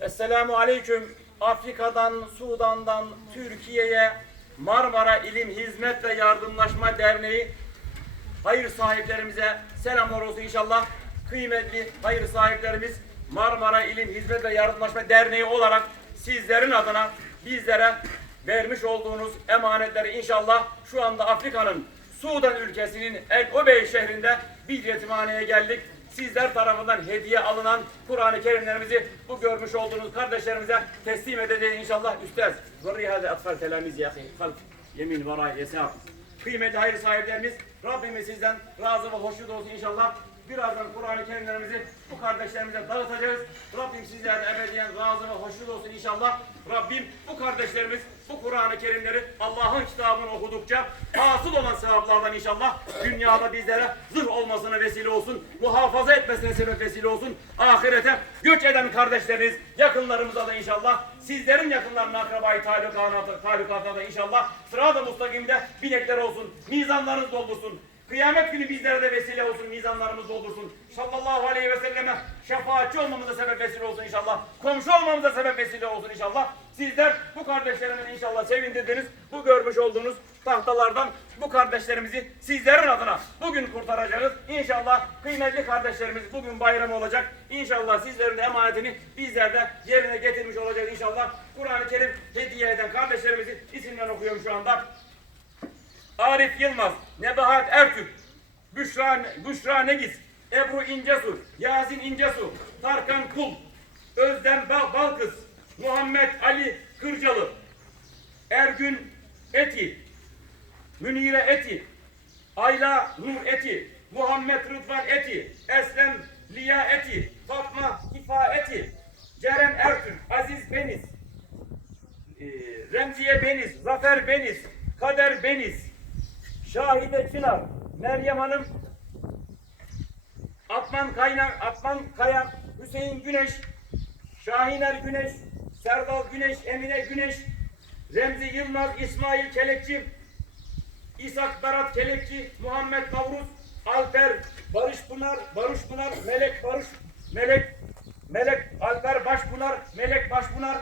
Esselamu Aleyküm. Afrika'dan, Sudan'dan, Türkiye'ye Marmara İlim Hizmet ve Yardımlaşma Derneği hayır sahiplerimize selam olsun inşallah. Kıymetli hayır sahiplerimiz Marmara İlim Hizmet ve Yardımlaşma Derneği olarak sizlerin adına bizlere vermiş olduğunuz emanetleri inşallah şu anda Afrika'nın Sudan ülkesinin El Obey şehrinde bir yetimhaneye geldik. Sizler tarafından hediye alınan Kur'an-ı Kerimlerimizi bu görmüş olduğunuz kardeşlerimize teslim edeceğiz inşallah. Üstez. Zurri hadi atfal telamiz ya ahi. Halk. Yemin varay yesaf. Kıymetli hayır sahiplerimiz Rabbimiz sizden razı ve hoşnut olsun inşallah. Birazdan Kur'an-ı Kerimlerimizi bu kardeşlerimize dağıtacağız. Rabbim sizlerden ebediyen razı ve hoşnut olsun inşallah. Rabbim bu kardeşlerimiz bu Kur'an-ı Kerimleri Allah'ın kitabını okudukça hasıl olan sevaplardan inşallah dünyada bizlere zırh olmasına vesile olsun. Muhafaza etmesine sebep vesile olsun. Ahirete göç eden kardeşleriniz, yakınlarımıza da inşallah sizlerin yakınlarına akrabayı talukatına, da inşallah sıra-da mustakimde binekler olsun. Mizanlarınız doldursun. Kıyamet günü bizlere de vesile olsun, mizanlarımız doldursun. Sallallahu aleyhi ve selleme şefaatçi olmamıza sebep vesile olsun inşallah. Komşu olmamıza sebep vesile olsun inşallah. Sizler bu kardeşlerimizi inşallah sevindirdiniz. Bu görmüş olduğunuz tahtalardan bu kardeşlerimizi sizlerin adına bugün kurtaracağız. İnşallah kıymetli kardeşlerimiz bugün bayram olacak. İnşallah sizlerin de emanetini bizler de yerine getirmiş olacağız inşallah. Kur'an-ı Kerim hediye eden kardeşlerimizin isimlerini okuyorum şu anda. Arif Yılmaz, Nebahat Ertürk, Büşra, Büşra Negiz, Ebru İncesu, Yasin İncesu, Tarkan Kul, Özlem Bal Balkız, Muhammed Ali Kırcalı, Ergün Eti, Münire Eti, Ayla Nur Eti, Muhammed Rıdvan Eti, Eslem Liya Eti, Fatma Kifa Eti, Ceren Ertürk, Aziz Beniz, e, Remziye Beniz, Zafer Beniz, Kader Beniz, Şahide Çınar, Meryem Hanım, Atman Kaynar, Atman Kaya, Hüseyin Güneş, Şahiner Güneş, Serdal Güneş, Emine Güneş, Remzi Yılmaz, İsmail Kelekçi, İshak Berat Kelekçi, Muhammed Navruz, Alper Barışpınar, Barışpınar, Melek Barış, Melek, Melek Alper Başpınar, Melek Başpınar,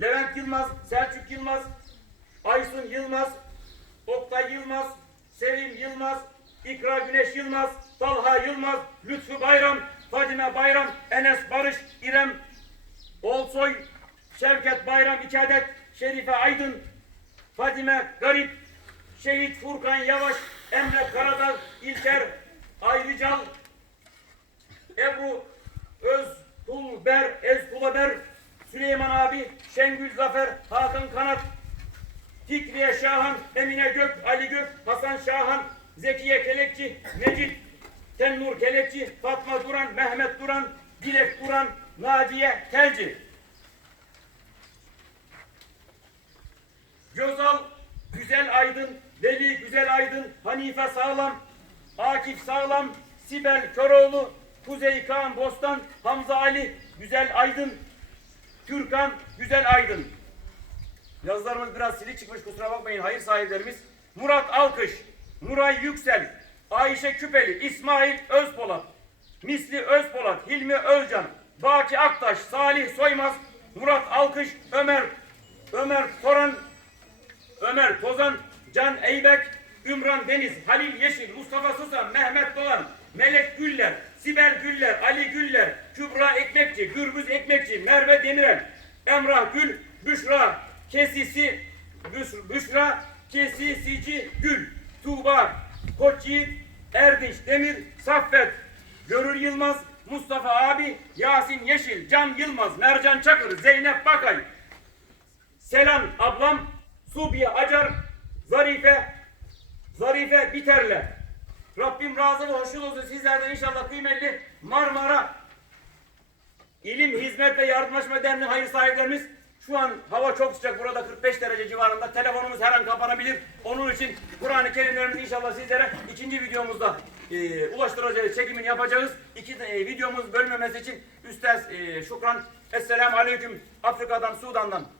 Levent Yılmaz, Selçuk Yılmaz, Aysun Yılmaz, Oktay Yılmaz, Sevim Yılmaz, İkra Güneş Yılmaz, Talha Yılmaz, Lütfü Bayram, Fadime Bayram, Enes Barış, İrem Olsoy, Şevket Bayram iki adet, Şerife Aydın, Fadime Garip, Şehit Furkan Yavaş, Emre Karadağ, İlker Ayrıcal, Ebru Öztulber, Eztulaber, Süleyman abi, Şengül Zafer, Hakan Kanat, Fikriye Şahan, Emine Gök, Ali Gök, Hasan Şahan, Zekiye Kelekçi, Necip Tennur Kelekçi, Fatma Duran, Mehmet Duran, Dilek Duran, Nadiye Telci. Gözal Güzel Aydın, Veli Güzel Aydın, Hanife Sağlam, Akif Sağlam, Sibel Köroğlu, Kuzey Kaan Bostan, Hamza Ali Güzel Aydın, Türkan Güzel Aydın. Yazılarımız biraz silik çıkmış kusura bakmayın hayır sahiplerimiz. Murat Alkış, Nuray Yüksel, Ayşe Küpeli, İsmail Özpolat, Misli Özpolat, Hilmi Özcan, Baki Aktaş, Salih Soymaz, Murat Alkış, Ömer, Ömer Toran, Ömer Tozan, Can Eybek, Ümran Deniz, Halil Yeşil, Mustafa Susan, Mehmet Dolan, Melek Güller, Sibel Güller, Ali Güller, Kübra Ekmekçi, Gürbüz Ekmekçi, Merve Demirel, Emrah Gül, Büşra Kesisi, Büşra Kesisici Gül, Tuğba, Koç Yiğit, Erdinç Demir, Saffet, Görür Yılmaz, Mustafa abi, Yasin Yeşil, Can Yılmaz, Mercan Çakır, Zeynep Bakay, Selan ablam, Subiye Acar, Zarife, Zarife Biterle. Rabbim razı ve hoşnut olsun sizlerden inşallah kıymetli Marmara İlim, Hizmet ve Yardımlaşma Derneği hayır sahiplerimiz şu an hava çok sıcak burada 45 derece civarında telefonumuz her an kapanabilir. Onun için Kur'an-ı Kerimlerimizi inşallah sizlere ikinci videomuzda e, ulaştıracağız, çekimini yapacağız. İki e, videomuz bölmemesi için Üstez e, Şükran. Esselamu Aleyküm Afrika'dan, Sudan'dan.